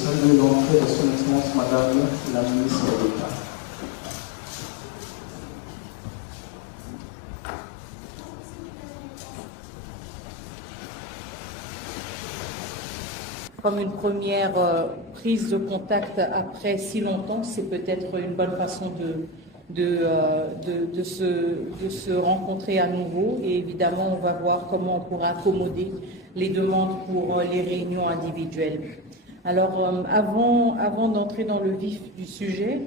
salue l'entrée de son Excellence Madame la ministre d'État. Comme une première prise de contact après si longtemps, c'est peut-être une bonne façon de se rencontrer à nouveau. Et évidemment, on va voir comment on pourra accommoder les demandes pour les réunions individuelles. Alors, avant d'entrer dans le vif du sujet,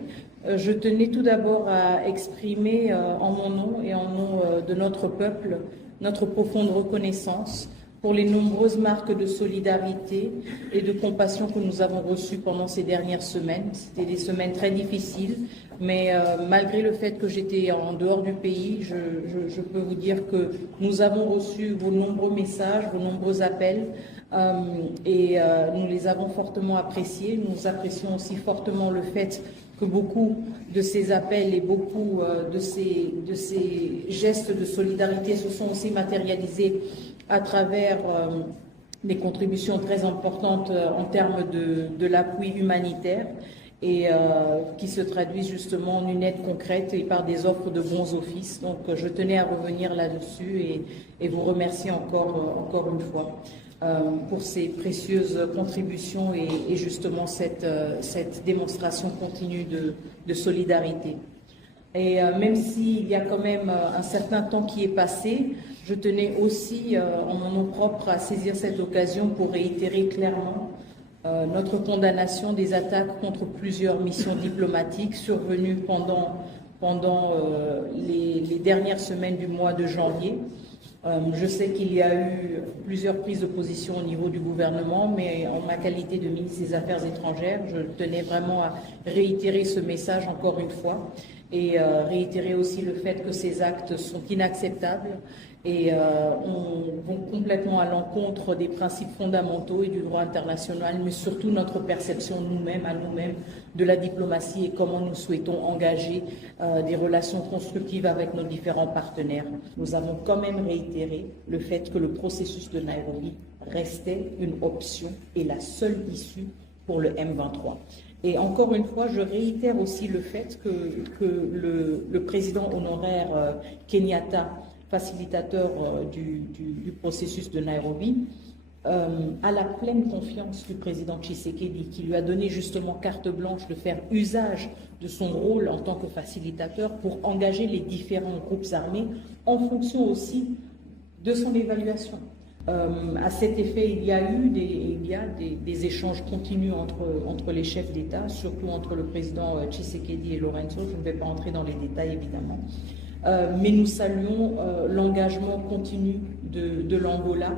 je tenais tout d'abord à exprimer en mon nom et en nom de notre peuple notre profonde reconnaissance pour les nombreuses marques de solidarité et de compassion que nous avons reçues pendant ces dernières semaines. C'était des semaines très difficiles, mais malgré le fait que j'étais en dehors du pays, je peux vous dire que nous avons reçu vos nombreux messages, vos nombreux appels, et nous les avons fortement appréciés. Nous apprécions aussi fortement le fait que beaucoup de ces appels et beaucoup de ces gestes de solidarité se sont aussi matérialisés à travers des contributions très importantes en termes de l'appui humanitaire et qui se traduisent justement en une aide concrète et par des offres de bons offices. Donc je tenais à revenir là-dessus et vous remercier encore une fois pour ces précieuses contributions et justement cette démonstration continue de solidarité. Et même s'il y a quand même un certain temps qui est passé, je tenais aussi, en mon nom propre, à saisir cette occasion pour réitérer clairement notre condamnation des attaques contre plusieurs missions diplomatiques survenues pendant les dernières semaines du mois de janvier. Je sais qu'il y a eu plusieurs prises de position au niveau du gouvernement, mais en ma qualité de ministre des Affaires étrangères, je tenais vraiment à réitérer ce message encore une fois et réitérer aussi le fait que ces actes sont inacceptables et vont complètement à l'encontre des principes fondamentaux et du droit international, mais surtout notre perception à nous-mêmes, de la diplomatie et comment nous souhaitons engager des relations constructives avec nos différents partenaires. Nous avons quand même réitéré le fait que le processus de Nairobi restait une option et la seule issue pour le M23. Et encore une fois, je réitère aussi le fait que le président honoraire Kenyatta, facilitateur du processus de Nairobi, a la pleine confiance du président Tshisekedi, qui lui a donné justement carte blanche de faire usage de son rôle en tant que facilitateur pour engager les différents groupes armés en fonction aussi de son évaluation. À cet effet, il y a des échanges continus entre les chefs d'État, surtout entre le président Tshisekedi et Lorenzo. Je ne vais pas entrer dans les détails, évidemment. Mais nous saluons l'engagement continu de l'Angola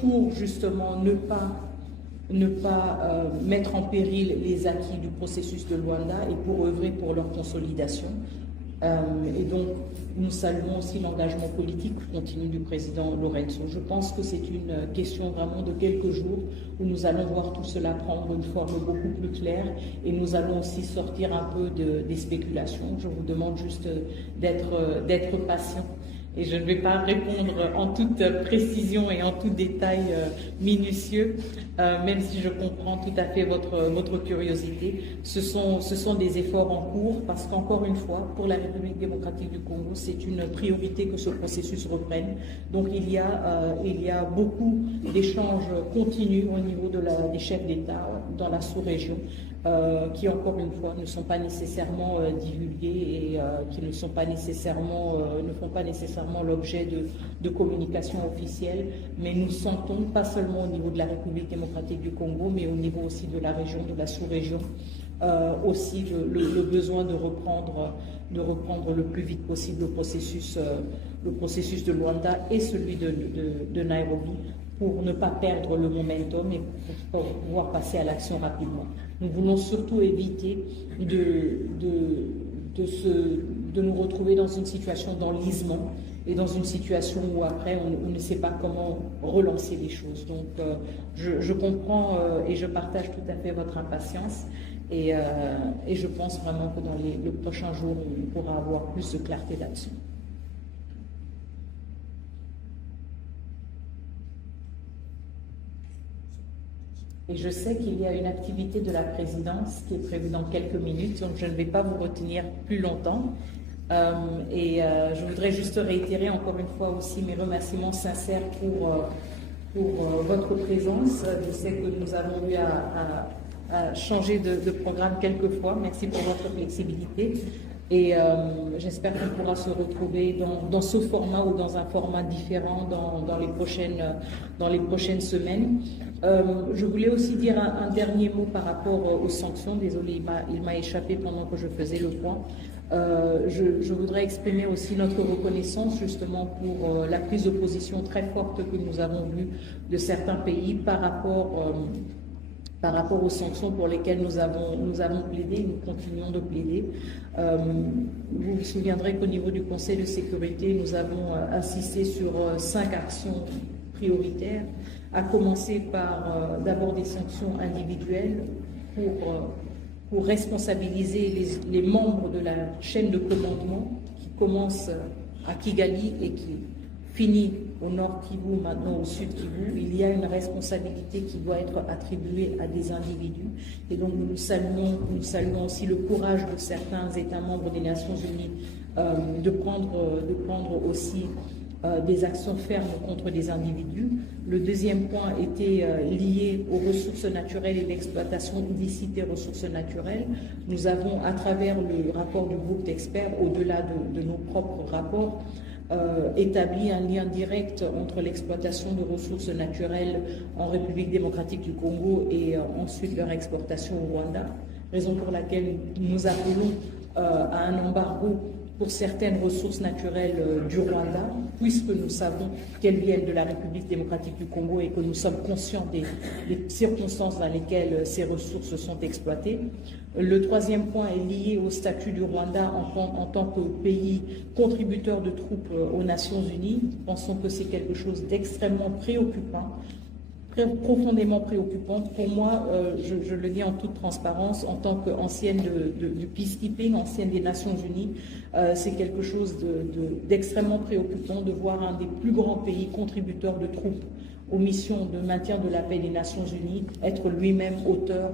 pour justement ne pas mettre en péril les acquis du processus de Luanda et pour œuvrer pour leur consolidation. Et donc, nous saluons aussi l'engagement politique continu du président Lorenzo. Je pense que c'est une question vraiment de quelques jours où nous allons voir tout cela prendre une forme beaucoup plus claire et nous allons aussi sortir un peu des spéculations. Je vous demande juste d'être patient. Et je ne vais pas répondre en toute précision et en tout détail minutieux, même si je comprends tout à fait votre curiosité. Ce sont des efforts en cours parce qu'encore une fois, pour la République démocratique du Congo, c'est une priorité que ce processus reprenne. Donc il y a beaucoup d'échanges continus au niveau des chefs d'État dans la sous-région. Qui encore une fois ne sont pas nécessairement divulgués et qui ne font pas nécessairement l'objet de communication officielle, mais nous sentons pas seulement au niveau de la République démocratique du Congo, mais au niveau aussi de la région, de la sous-région, aussi le besoin de reprendre le plus vite possible le processus de Luanda et celui de Nairobi, pour ne pas perdre le momentum et pour pouvoir passer à l'action rapidement. Nous voulons surtout éviter de nous retrouver dans une situation d'enlisement et dans une situation où après on ne sait pas comment relancer les choses. Donc je comprends et je partage tout à fait votre impatience et je pense vraiment que dans les prochains jours, on pourra avoir plus de clarté là-dessus. Et je sais qu'il y a une activité de la présidence qui est prévue dans quelques minutes, donc je ne vais pas vous retenir plus longtemps. Je voudrais juste réitérer encore une fois aussi mes remerciements sincères pour votre présence. Je sais que nous avons eu à changer de programme quelques fois. Merci pour votre flexibilité. Et j'espère qu'on pourra se retrouver dans ce format ou dans un format différent dans les prochaines semaines. Je voulais aussi dire un dernier mot par rapport aux sanctions. Désolée, il m'a échappé pendant que je faisais le point. Je voudrais exprimer aussi notre reconnaissance justement pour la prise de position très forte que nous avons vue de certains pays par rapport aux sanctions pour lesquelles nous avons plaidé, nous continuons de plaider. Vous vous souviendrez qu'au niveau du Conseil de sécurité, nous avons insisté sur 5 actions prioritaires, à commencer par d'abord des sanctions individuelles pour responsabiliser les membres de la chaîne de commandement qui commence à Kigali et qui finit au nord Kivu, maintenant au sud Kivu. Il y a une responsabilité qui doit être attribuée à des individus. Et donc nous saluons aussi le courage de certains États membres des Nations Unies de prendre aussi des actions fermes contre des individus. Le deuxième point était lié aux ressources naturelles et l'exploitation illicite des ressources naturelles. Nous avons, à travers le rapport du groupe d'experts, au-delà de nos propres rapports, établi un lien direct entre l'exploitation de ressources naturelles en République démocratique du Congo et ensuite leur exportation au Rwanda, raison pour laquelle nous appelons à un embargo pour certaines ressources naturelles du Rwanda, puisque nous savons qu'elles viennent de la République démocratique du Congo et que nous sommes conscients des circonstances dans lesquelles ces ressources sont exploitées. Le troisième point est lié au statut du Rwanda en tant que pays contributeur de troupes aux Nations Unies. Nous pensons que c'est quelque chose d'extrêmement préoccupant, profondément préoccupante. Pour moi, je le dis en toute transparence, en tant qu'ancienne du peacekeeping, ancienne des Nations Unies, c'est quelque chose d'extrêmement préoccupant de voir un des plus grands pays contributeurs de troupes aux missions de maintien de la paix des Nations Unies être lui-même auteur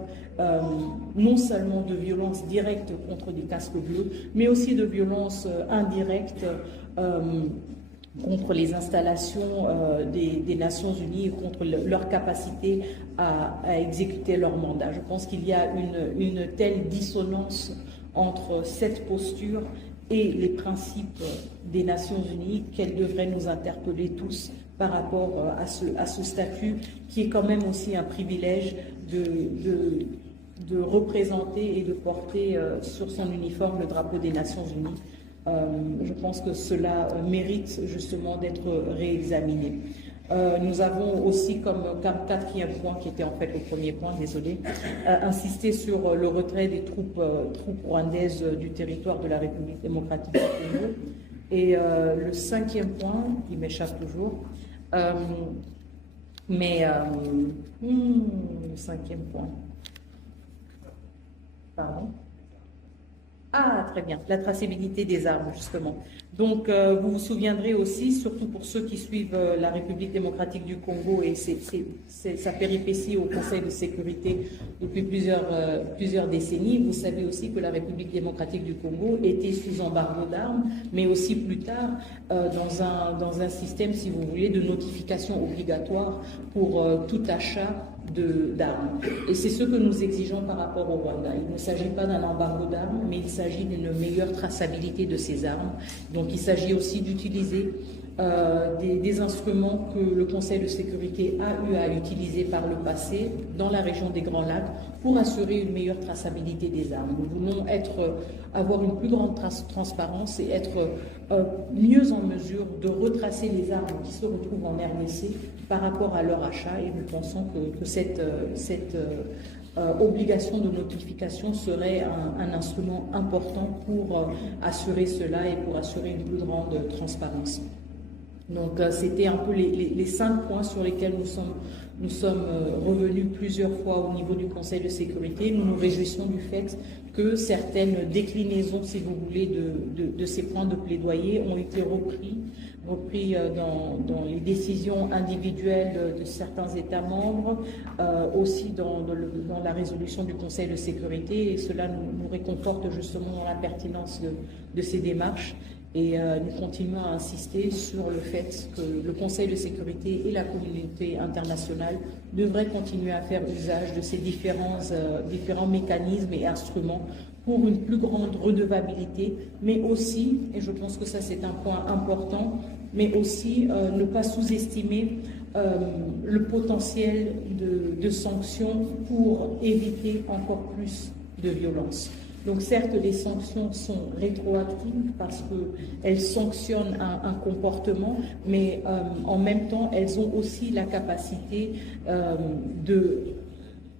non seulement de violences directes contre des casques bleus, mais aussi de violences indirectes contre les installations des Nations Unies et contre leur capacité à exécuter leur mandat. Je pense qu'il y a une telle dissonance entre cette posture et les principes des Nations Unies qu'elle devrait nous interpeller tous par rapport à ce statut qui est quand même aussi un privilège de représenter et de porter sur son uniforme le drapeau des Nations Unies. Je pense que cela mérite justement d'être réexaminé. Nous avons aussi comme quatrième point, qui était en fait le premier point, désolé, insisté sur le retrait des troupes rwandaises du territoire de la République démocratique du Congo. Et le cinquième point, il m'échappe toujours, le cinquième point, pardon. Ah, très bien, la traçabilité des armes, justement. Donc, vous vous souviendrez aussi, surtout pour ceux qui suivent la République démocratique du Congo et sa péripétie au Conseil de sécurité depuis plusieurs décennies, vous savez aussi que la République démocratique du Congo était sous embargo d'armes, mais aussi plus tard dans un système, si vous voulez, de notification obligatoire pour tout achat d'armes. Et c'est ce que nous exigeons par rapport au Rwanda. Il ne s'agit pas d'un embargo d'armes, mais il s'agit d'une meilleure traçabilité de ces armes. Donc il s'agit aussi d'utiliser des instruments que le Conseil de sécurité a eu à utiliser par le passé dans la région des Grands Lacs pour assurer une meilleure traçabilité des armes. Nous voulons avoir une plus grande transparence et être mieux en mesure de retracer les armes qui se retrouvent en RDC par rapport à leur achat, et nous pensons que cette obligation de notification serait un instrument important pour assurer cela et pour assurer une plus grande transparence. Donc c'était un peu les 5 points sur lesquels Nous sommes revenus plusieurs fois au niveau du Conseil de sécurité. Nous nous réjouissons du fait que certaines déclinaisons, si vous voulez, de ces points de plaidoyer ont été repris dans les décisions individuelles de certains États membres, aussi dans la résolution du Conseil de sécurité, et cela nous réconforte justement dans la pertinence de ces démarches. Et nous continuons à insister sur le fait que le Conseil de sécurité et la communauté internationale devraient continuer à faire usage de ces différents mécanismes et instruments pour une plus grande redevabilité, mais aussi, et je pense que ça c'est un point important, mais aussi ne pas sous-estimer le potentiel de sanctions pour éviter encore plus de violence. Donc certes, les sanctions sont rétroactives parce qu'elles sanctionnent un comportement, mais en même temps, elles ont aussi la capacité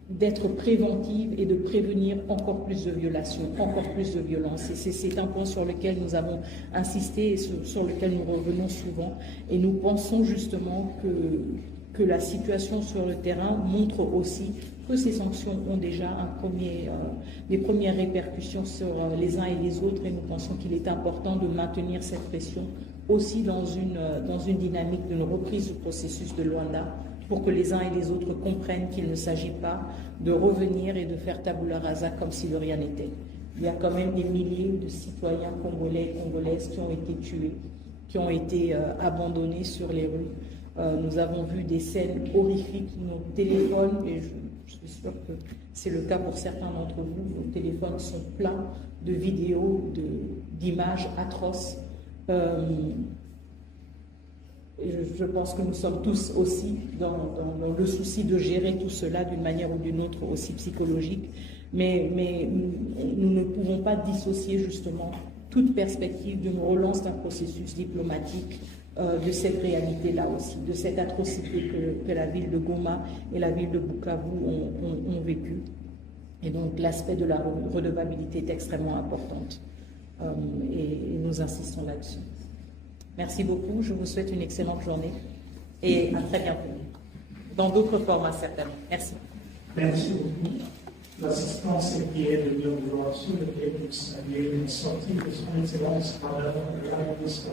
d'être préventives et de prévenir encore plus de violations, encore plus de violences. Et c'est un point sur lequel nous avons insisté et sur lequel nous revenons souvent. Et nous pensons justement que la situation sur le terrain montre aussi que ces sanctions ont déjà des premières répercussions sur les uns et les autres, et nous pensons qu'il est important de maintenir cette pression aussi dans une dynamique d'une reprise du processus de Luanda, pour que les uns et les autres comprennent qu'il ne s'agit pas de revenir et de faire tabula rasa comme si de rien n'était. Il y a quand même des milliers de citoyens congolais et congolaises qui ont été tués, qui ont été abandonnés sur les rues. Nous avons vu des scènes horrifiques, nos téléphones, et je suis sûre que c'est le cas pour certains d'entre vous, nos téléphones sont pleins de vidéos, d'images atroces. Et je pense que nous sommes tous aussi dans le souci de gérer tout cela d'une manière ou d'une autre, aussi psychologique. Mais nous ne pouvons pas dissocier justement toute perspective d'une relance d'un processus diplomatique de cette réalité-là aussi, de cette atrocité que la ville de Goma et la ville de Bukavu ont vécu. Et donc l'aspect de la redevabilité est extrêmement importante. Et nous insistons là-dessus. Merci beaucoup, je vous souhaite une excellente journée et à très bientôt, dans d'autres formats certainement. Merci. Merci beaucoup. L'assistance qui est de bien vouloir sur lequel vous saluez une sortie de son excellence Madame la ministre.